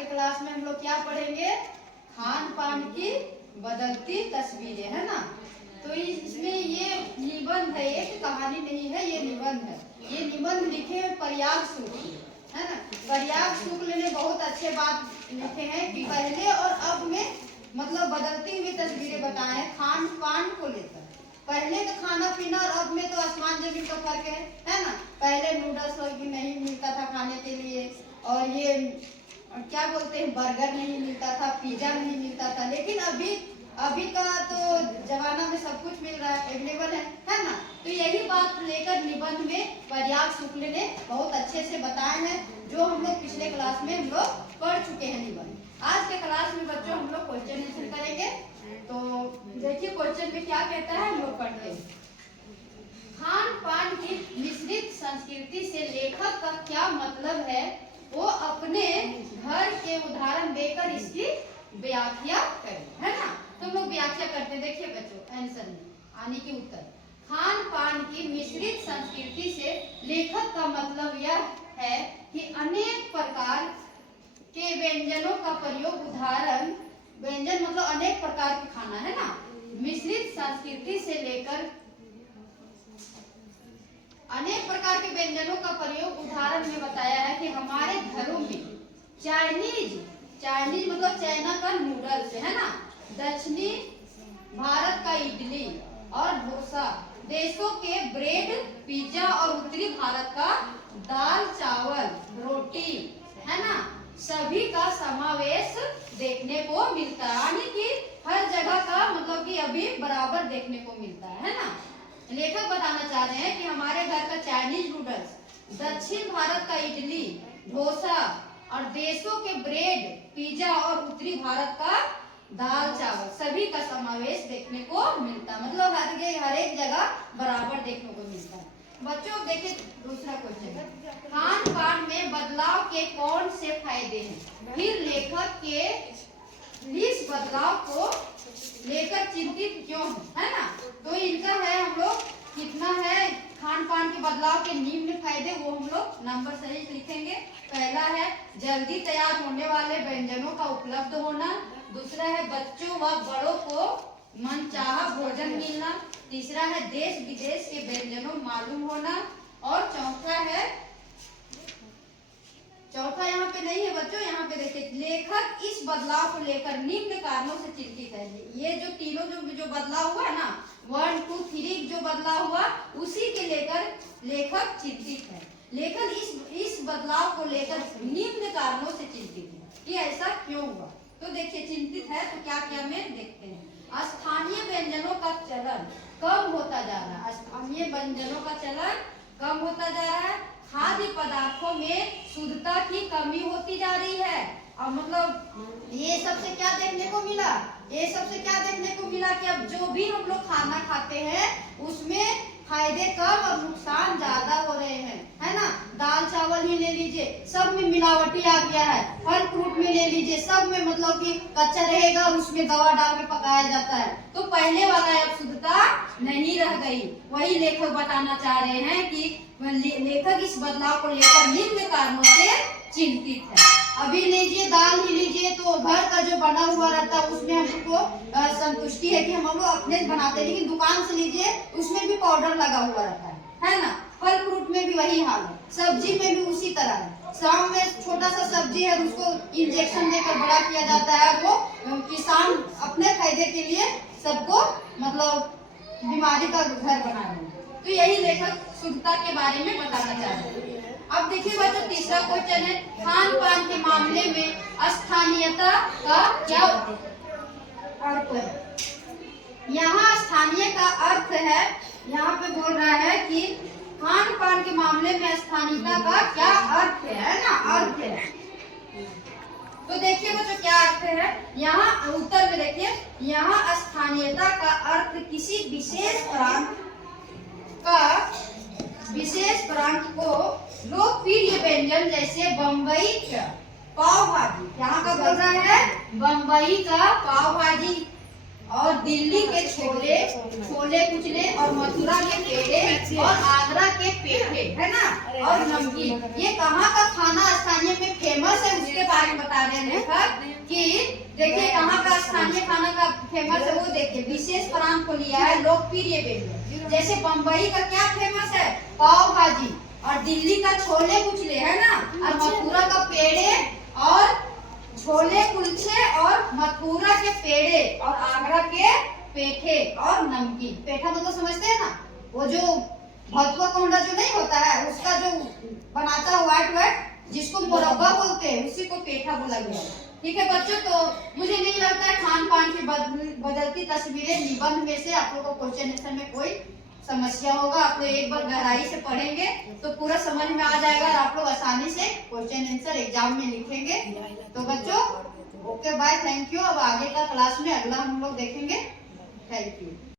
के क्लास में हम लोग क्या पढ़ेंगे? खान पान की बदलती तस्वीरें, है ना। तो इसमें ये निबंध है, एक कहानी नहीं है, ये निबंध है। ये निबंध लिखे प्रयाग शुक्ल, है ना। प्रयाग शुक्ल ने बहुत अच्छे बात लिखे हैं कि पहले और अब में मतलब बदलती हुई तस्वीरें बताए हैं खान पान को लेकर। पहले का खाना पीना और अब में तो आसमान जमीन का फर्क है ना। पहले नूडल्स नहीं मिलता था खाने के लिए, और ये क्या बोलते हैं बर्गर नहीं मिलता था, पिज्जा नहीं मिलता था। लेकिन अभी का तो जमाना में सब कुछ मिल रहा है, अवेलेबल है ना। तो यही बात लेकर निबंध में प्रयाग शुक्ल ने बहुत अच्छे से बताए हैं, जो हम लोग पिछले क्लास में हम लोग पढ़ चुके हैं निबंध। आज के क्लास में बच्चों हम लोग क्वेश्चन आंसर करेंगे। तो देखिए क्वेश्चन में क्या कहता है, हम लोग पढ़ते हैं। खान पान की मिश्रित संस्कृति से लेखक का क्या मतलब है, वो अपने घर के उदाहरण देकर इसकी व्याख्या करें, है ना। तो हम लोग व्याख्या करते हैं। देखिए बच्चों आंसर में आने के उत्तर, खान पान की मिश्रित संस्कृति से लेखक का मतलब यह है कि अनेक प्रकार के व्यंजनों का प्रयोग, उदाहरण व्यंजन मतलब अनेक प्रकार के खाना, है ना। मिश्रित संस्कृति से लेकर अनेक प्रकार के व्यंजनों का प्रयोग उदाहरण में बताया है कि हमारे घरों में चाइनीज मतलब चाइना का नूडल्स, है ना। दक्षिणी भारत का इडली और डोसा, देशों के ब्रेड पिज्जा, और उत्तरी भारत का दाल चावल रोटी, है ना, सभी का समावेश देखने को मिलता है। यानी कि हर जगह का मतलब कि अभी बराबर देखने को मिलता है ना। लेखक बताना चाह रहे हैं कि हमारे घर का चाइनीज नूडल्स, दक्षिण भारत का इडली डोसा, और देशों के ब्रेड पिज्जा, और उत्तरी भारत का दाल चावल, सभी का समावेश देखने को मिलता है। मतलब हर एक जगह बराबर देखने को मिलता है। बच्चों देखिए दूसरा क्वेश्चन, खान पान में बदलाव के कौन से फायदे हैं, फिर लेखक के इस बदलाव को लेकर चिंतित क्यों है ना। तो इनका है हम लोग कितना है खान पान के बदलाव के निम्न फायदे, वो हम लोग नंबर सहित लिखेंगे। पहला है जल्दी तैयार होने वाले व्यंजनों का उपलब्ध होना, दूसरा है बच्चों व बड़ों को मनचाहा भोजन मिलना, तीसरा है देश विदेश के व्यंजनों मालूम होना, और चौथा यहाँ पे नहीं है बच्चों, यहाँ पे देखिए लेखक इस बदलाव को लेकर निम्न कारणों से चिंतित है। ये जो तीनों जो बदलाव हुआ ना 1 2 3 जो बदलाव हुआ उसी के लेकर लेखक चिंतित है। लेखक इस बदलाव को लेकर निम्न कारणों से चिंतित है कि ऐसा क्यों हुआ। तो देखिए चिंतित है तो क्या क्या में देखते हैं। स्थानीय व्यंजनों का चलन कम होता जा रहा है, स्थानीय व्यंजनों का चलन कम होता जा रहा है। खाद्य पदार्थों में शुद्धता की कमी होती जा रही है। और मतलब ये सबसे क्या देखने को मिला, कि अब जो भी हम लोग खाना खाते हैं उसमें फायदे कम और नुकसान ज्यादा हो रहे हैं, है ना। दाल चावल ही ले लीजिए, सब में मिलावटी आ गया है। फल फ्रूट में ले लीजिए, सब में मतलब कि कच्चा रहेगा और उसमें दवा डाल के पकाया जाता है। तो पहले वाला अब शुद्धता नहीं रह गई। वही लेखक बताना चाह रहे हैं कि लेखक इस बदलाव को लेकर निम्न कारणों से चिंतित है। अभी लीजिए दाल ही लीजिए, तो घर का जो बना हुआ रहता है उसमें हमको संतुष्टि है कि हम लोग अपने से बनाते हैं, लेकिन दुकान से लीजिए उसमें भी पाउडर लगा हुआ रहता है ना। फल फ्रूट में भी वही हाल है, सब्जी में भी उसी तरह है। शाम में छोटा सा सब्जी है उसको इंजेक्शन देकर बड़ा किया जाता है, वो किसान अपने फायदे के लिए सबको मतलब बीमारी का घर बना रहे हैं। तो यही लेखक शुद्धता के बारे में बताना चाहते हैं। अब देखिए बच्चों तीसरा क्वेश्चन है, खान पान के मामले में स्थानीयता का क्या अर्थ है। यहाँ स्थानीय का अर्थ है, यहाँ पे बोल रहा है कि खान पान के मामले में स्थानीयता का क्या अर्थ है ना, अर्थ है। तो देखिए बच्चों क्या अर्थ है, यहाँ उत्तर में देखिए, यहाँ स्थानीयता का अर्थ किसी विशेष प्रांत को लोकप्रिय व्यंजन जैसे बम्बई पाव भाजी, यहाँ का बोल रहा है बम्बई का पाव भाजी, और दिल्ली के छोले, छोले कुचले और मथुरा के पेड़े और आगरा के पेठे, है ना, और नमकीन। ये कहाँ का खाना स्थानीय में फेमस है उसके बारे में बता रहे हैं लेखक कि देखिए कहाँ का स्थानीय खाना का फेमस है वो देखिए। विशेष प्रांत को लिया है लोकप्रिय व्यंजन, जैसे बम्बई का क्या फेमस है, पाव भाजी, और दिल्ली का छोले कुचले, है ना, और मथुरा का पेड़े और छोले कुलचे और मथुरा के पेड़े और आगरा के पेठे और नमकीन। पेठा मतलब समझते हैं ना, वो जो भतुआ कोंडा जो नहीं होता है उसका जो बनाता है व्हाइट व्हाइट, जिसको मुरब्बा बोलते हैं, उसी को पेठा बोला गया। ठीक है बच्चों, तो मुझे नहीं लगता है खान पान की बदलती तस्वीरें निबंध में से आप लोगों को क्वेश्चन आंसर में कोई समस्या होगा। आप लोग एक बार गहराई से पढ़ेंगे तो पूरा समझ में आ जाएगा और आप लोग आसानी से क्वेश्चन आंसर एग्जाम में लिखेंगे। तो बच्चों ओके बाय, थैंक यू। अब आगे का क्लास में अगला हम लोग देखेंगे। Thank you.